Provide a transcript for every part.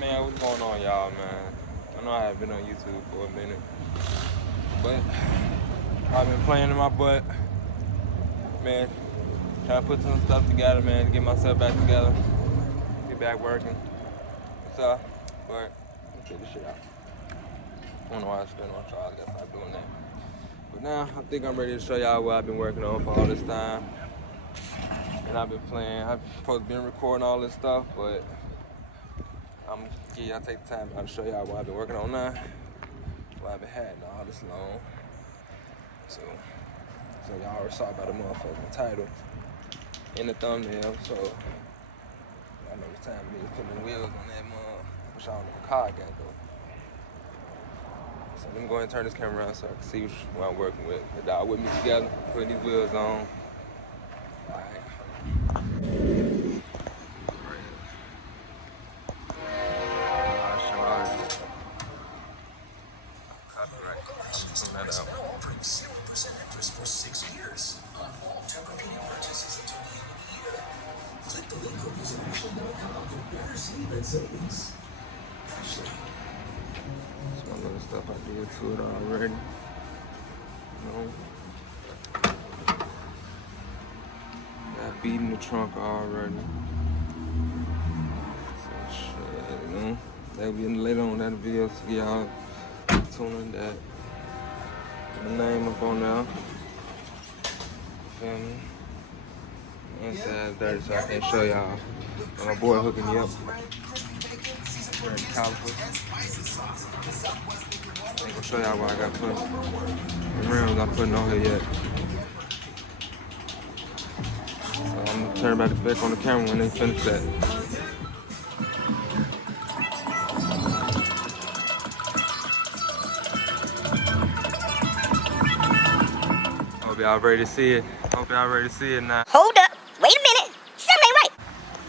Man, what's going on, y'all, man? I know I haven't been on YouTube for a minute, but I've been playing in my butt, man, trying to put some stuff together, man, to get myself back together, get back working. So, but let me take this shit out. I don't know why I spent on trial. I gotta stop doing that. But now, I think I'm ready to show y'all what I've been working on for all this time. And I've been playing. I've supposed to be recording all this stuff, but I'm gonna give y'all take the time out to show y'all what I've been working on now. What I've been had all this long. So y'all already saw about the motherfucking title in the thumbnail. So I know it's time for me to put the wheels on that mug. Which I don't know what car I got though. So let me go ahead and turn this camera around so I can see what I'm working with. The dog with me together, putting these wheels on. Alright. That out. Offering 0% interest for 6 years on all Tempur-Pedic purchases until the end of the year. Click the link or visit Ashley.com for better sleep and savings. Ashley. Some little stuff I did to it already. Got beat in the trunk already. So shit, that'll be later on that video to get y'all tuning that. The name up on now. Feel me? Inside dirty, so I can't show y'all. But my boy hooking me up. Calipers. I ain't gonna show y'all what I got put. The rims I'm putting on here yet. So I'm gonna turn back on the camera when they finish that. Hope y'all ready to see it. Hope y'all ready to see it now. Hold up. Wait a minute. Something ain't right.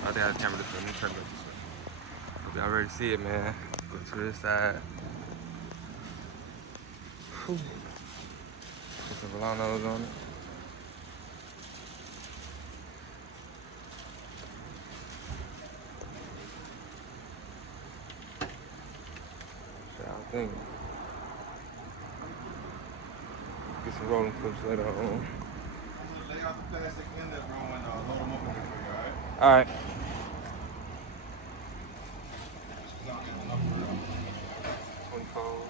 I think I have the camera this way. Let me turn it back this way. Hope y'all ready to see it, man. Go to this side. Whew. Put some Volanos on it. What y'all think? Get some rolling clips later on. Lay out the plastic in there, bro, and load them up for you, alright? Alright. It's not getting enough for real. 24s.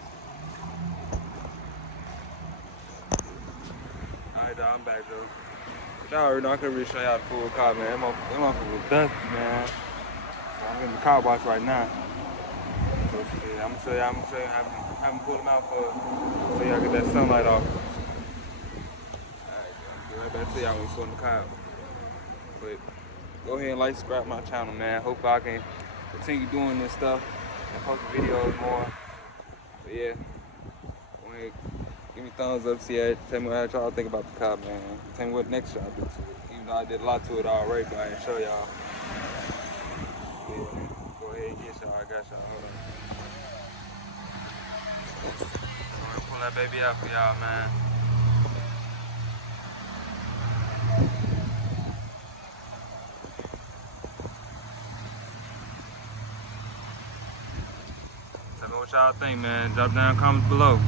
Alright, dog, I'm back, though. But y'all already know I couldn't really show y'all the full car, man. That motherfucker was dusty, man. So I'm in the car wash right now. So shit, I'm gonna show y'all, have them pull them out so y'all get that sunlight off. Alright, I'm get right back to y'all when we sort the car out. But go ahead and like, subscribe to my channel, man. Hope I can continue doing this stuff and post videos more. But yeah, go ahead, give me thumbs up, see it. Tell me what y'all think about the car, man. Tell me what next y'all do to it. Even though I did a lot to it already, but I didn't show y'all. Yeah, go ahead and get y'all. I got y'all. Hold on. I'm gonna pull that baby out for y'all, man. Tell me what y'all think, man. Drop down comments below.